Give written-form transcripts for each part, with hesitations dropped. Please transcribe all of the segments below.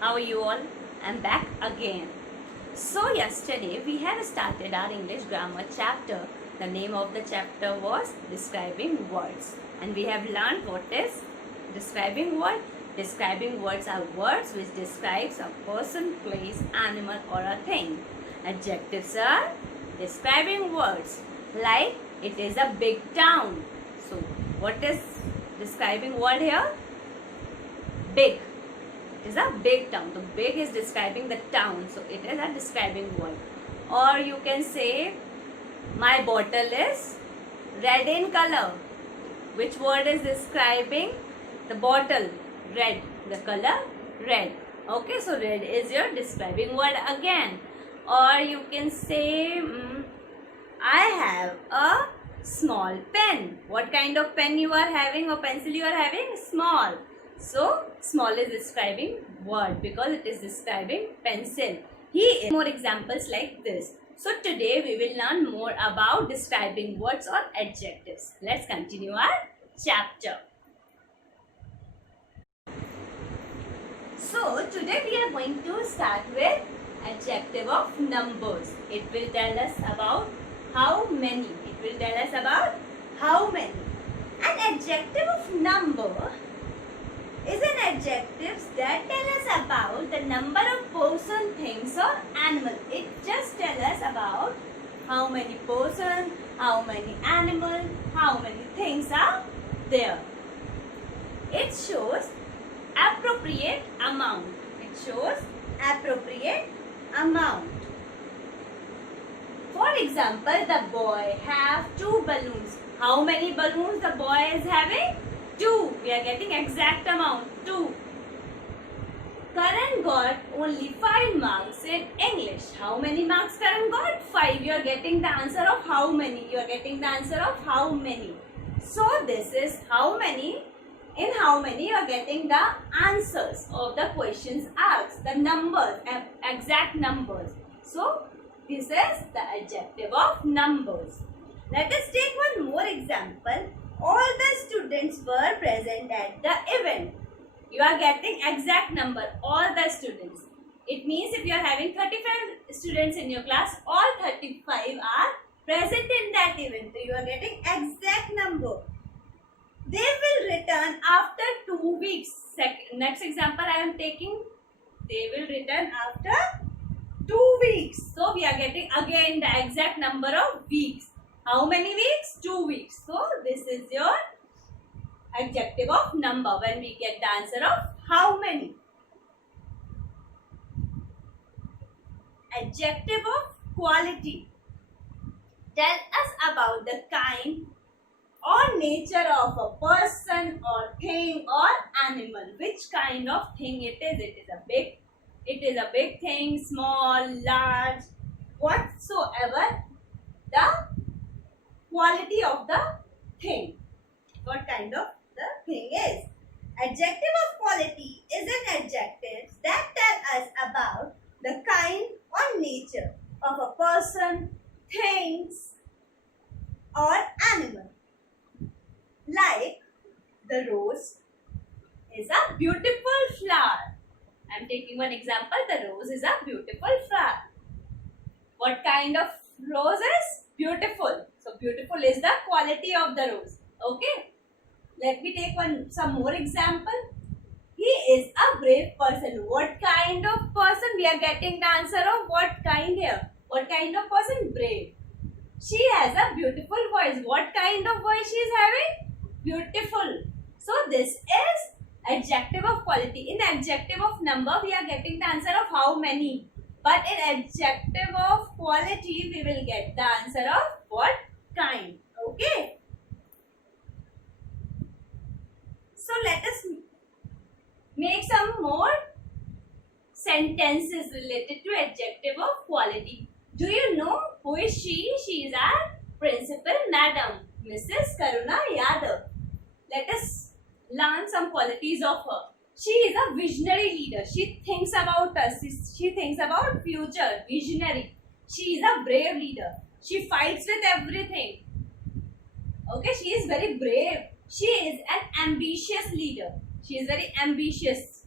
How are you all? I'm back again. So yesterday we have started our English grammar chapter. The name of the chapter was describing words, and we have learned what is describing word. Describing words are words which describes a person, place, animal or a thing. Adjectives are describing words like it is a big town. So what is describing word here? Big. It is a big town. So big is describing the town. So it is a describing word. Or you can say my bottle is red in color. Which word is describing the bottle? Red. The color red. Okay, so red is your describing word again. Or you can say I have a small pen. What kind of pen you are having or pencil you are having? Small. So small is describing word because it is describing pencil. He is more examples like this. So today we will learn more about describing words or adjectives. Let's continue our chapter. So today we are going to start with adjective of numbers. It will tell us about how many. It will tell us about how many. An adjective of number is an adjective that tell us about the number of person, things or animal. It just tell us about how many person, how many animal, how many things are there. It shows appropriate amount. It shows appropriate amount. For example, the boy have 2 balloons. How many balloons the boy is having? 2. We are getting exact amount. 2. Karan got only 5 marks in English. How many marks Karan got? 5. You are getting the answer of how many. You are getting the answer of how many. So this is how many. In how many you are getting the answers of the questions asked. The numbers, exact numbers. So this is the adjective of numbers. Let us take one more example. All the students were present at the event. You are getting exact number, all the students. It means if you are having 35 students in your class, all 35 are present in that event. So you are getting exact number. They will return after 2 weeks. Next example I am taking. They will return after 2 weeks. So we are getting again the exact number of weeks. How many weeks? 2 weeks. So this is your adjective of number when we get the answer of how many. Adjective of quality. Tell us about the kind or nature of a person or thing or animal. Which kind of thing it is? It is a big thing, small, large, whatsoever the quality of the thing. What kind of the thing is. Adjective of quality is an adjective that tell us about the kind or nature of a person, things or animal. Like the rose is a beautiful flower. I am taking one example. The rose is a beautiful flower. What kind of rose is? Beautiful. So beautiful is the quality of the rose. Okay. Let me take some more example. He is a brave person. What kind of person? We are getting the answer of what kind here. What kind of person? Brave. She has a beautiful voice. What kind of voice she is having? Beautiful. So this is adjective of quality. In adjective of number, we are getting the answer of how many. But in adjective of quality, we will get the answer of what kind. Okay. So let us make some more sentences related to adjective of quality. Do you know who is she? She is our principal madam, Mrs. Karuna Yadav. Let us learn some qualities of her. She is a visionary leader. She thinks about us. She thinks about future. Visionary. She is a brave leader. She fights with everything. Okay, she is very brave. She is an ambitious leader. She is very ambitious.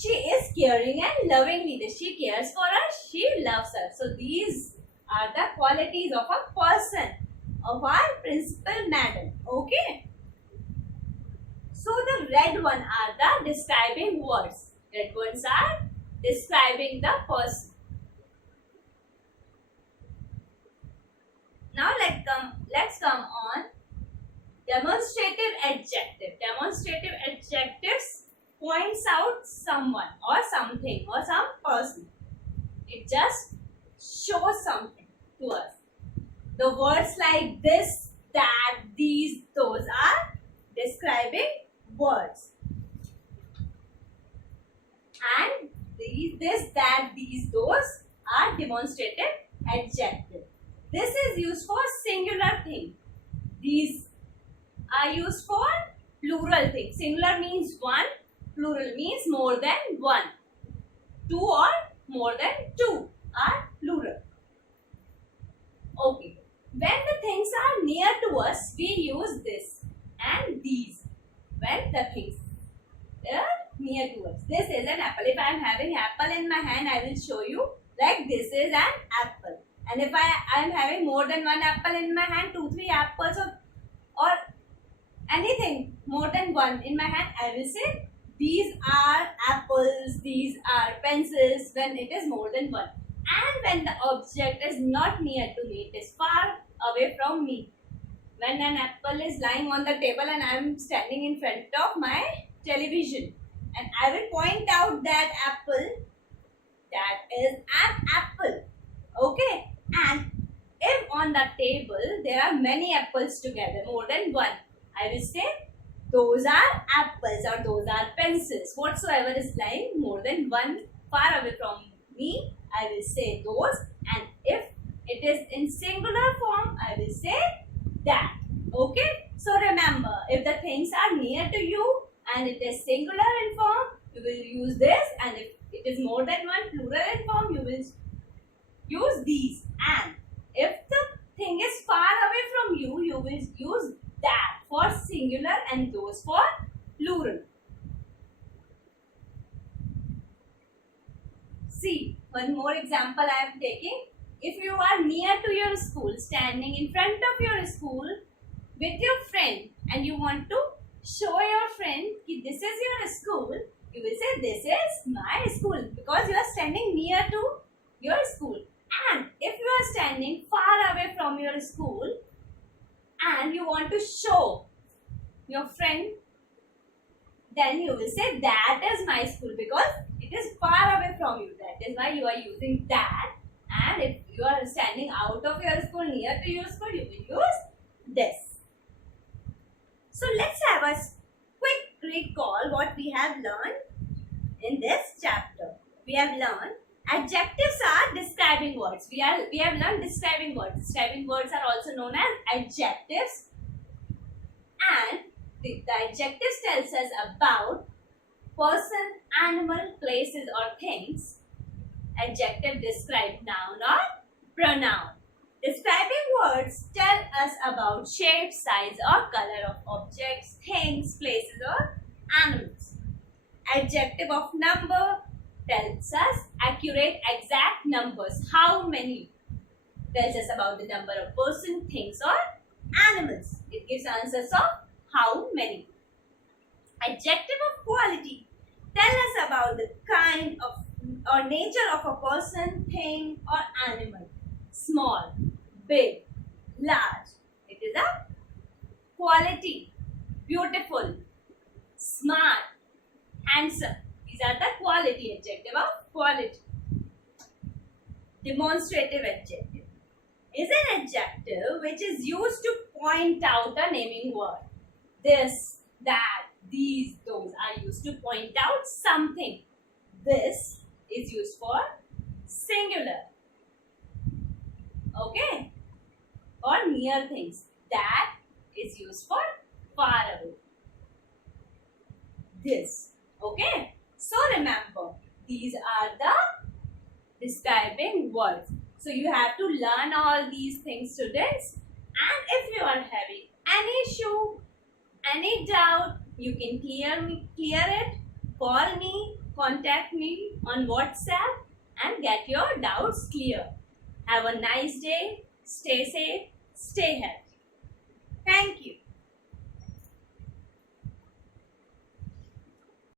She is caring and loving leader. She cares for us. She loves us. So these are the qualities of a person, of our principal madam. Okay. So the red one are the describing words. Red ones are describing the person. Now let's come on demonstrative adjective. Demonstrative adjectives points out someone or something or some person. It just shows something to us. The words like this, that, these, those are describing words. And these, this, that, these, those are demonstrative adjective. This is used for singular thing. These are used for plural thing. Singular means one, plural means more than one. Two or more than two are plural. Okay. When the things are near to us, we use this and these. When the things are near to us. This is an apple. If I am having apple in my hand, I will show you like this is an apple. And if I am having more than one apple in my hand, 2, 3 apples or anything more than one in my hand, I will say these are apples, these are pencils when it is more than one. And when the object is not near to me, it is far away from me. When an apple is lying on the table and I am standing in front of my television and I will point out that apple, that is an apple. Okay. And if on the table there are many apples together, more than one, I will say those are apples or those are pencils. Whatsoever is lying more than one far away from me, I will say those. And if it is in singular form, I will say that. Okay. So remember, if the things are near to you and it is singular in form, you will use this. And if it is more than one, plural in form, you will use these. And if the thing is far away from you, you will use that for singular and those for plural. See, one more example I am taking. If you are near to your school, standing in front of your school with your friend and you want to show your friend that this is your school, you will say this is my school because you are standing near to your school. And if you are standing far away from your school and you want to show your friend, then you will say that is my school because it is far away from you. That is why you are using that. And if you are standing out of your school, near to your school, you will use this. So let's have a quick recall what we have learned in this chapter. We have learned adjectives are describing words. We have learned describing words. Describing words are also known as adjectives. And the adjectives tells us about person, animal, places or things. Adjective describe noun or pronoun. Describing words tell us about shape, size or color of objects, things, places or animals. Adjective of number tells us accurate, exact numbers. How many? Tells us about the number of person, things or animals. It gives answers of how many. Adjective of quality tell us about the kind of or nature of a person, thing or animal. Small, big, large. It is a quality. Beautiful, smart, handsome. These are the quality adjective of quality. Demonstrative adjective is an adjective which is used to point out a naming word. This, that, these, those are used to point out something. This is used for singular. Okay? Or near things. That is used for far away. This. Okay? So remember, these are the describing words. So you have to learn all these things, students. And if you are having any issue, any doubt, you can clear it. Call me, contact me on WhatsApp and get your doubts clear. Have a nice day. Stay safe. Stay healthy.